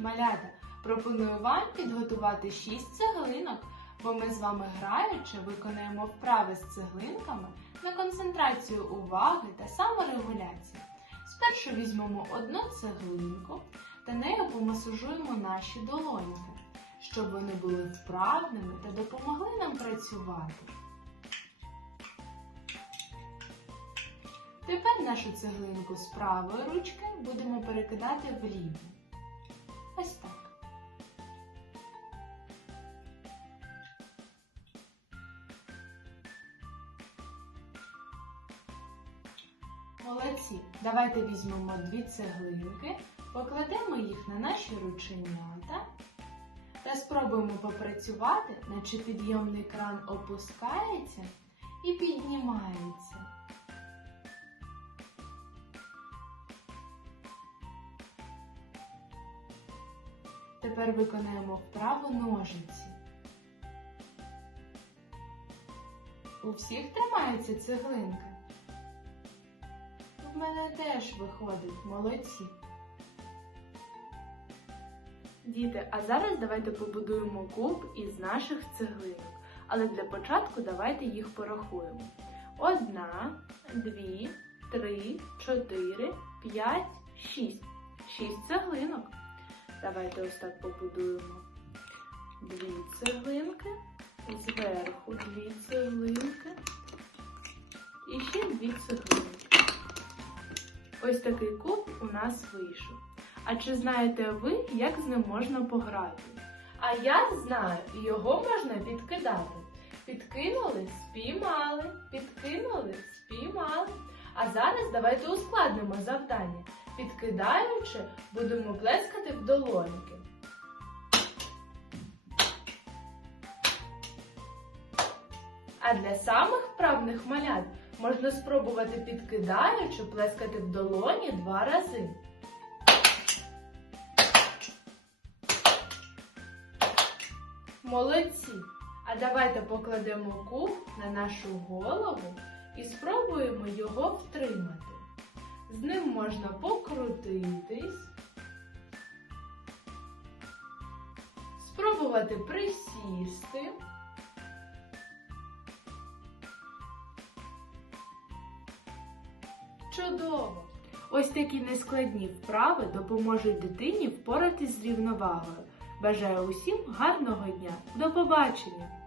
малята, пропоную вам підготувати 6 цеглинок, бо ми з вами граючи виконаємо вправи з цеглинками на концентрацію уваги та саморегуляцію. Спершу візьмемо одну цеглинку та нею помасажуємо наші долоньки, щоб вони були вправними та допомогли нам працювати. Тепер нашу цеглинку з правої ручки будемо перекидати вліву. Ось так. Молодці. Давайте візьмемо дві цеглинки, покладемо їх на наші рученята та спробуємо попрацювати, наче підйомний кран опускається і піднімається. Тепер виконаємо вправу ножиці. У всіх тримається цеглинка. В мене теж виходить, молодці. Діти, а зараз давайте побудуємо куб із наших цеглинок. Але для початку давайте їх порахуємо. Одна, дві, три, чотири, п'ять, шість. Шість цеглинок. Давайте ось так побудуємо. Дві цеглинки, зверху дві цеглинки і ще дві цеглинки. Ось такий куб у нас вийшов. А чи знаєте ви, як з ним можна пограти? А я знаю, його можна підкидати. Підкинули, спіймали, підкинули, спіймали. А зараз давайте ускладнимо завдання. Підкидаючи, будемо плескати в долоньки. А для самих вправних малят можна спробувати підкидаючи плескати в долоні два рази. Молодці! А давайте покладемо куб на нашу голову і спробуємо його втримати. З ним можна покрутитись, спробувати присісти. Чудово! Ось такі нескладні вправи допоможуть дитині впоратись з рівновагою. Бажаю усім гарного дня! До побачення!